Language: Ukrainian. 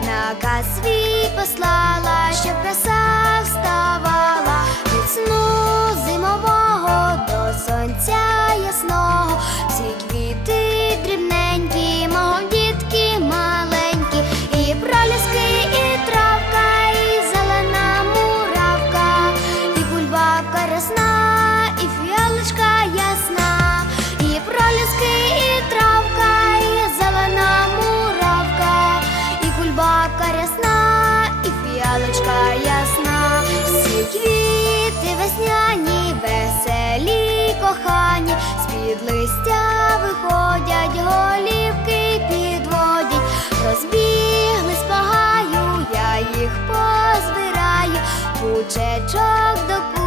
наказ свій послала, щоб краса. struck the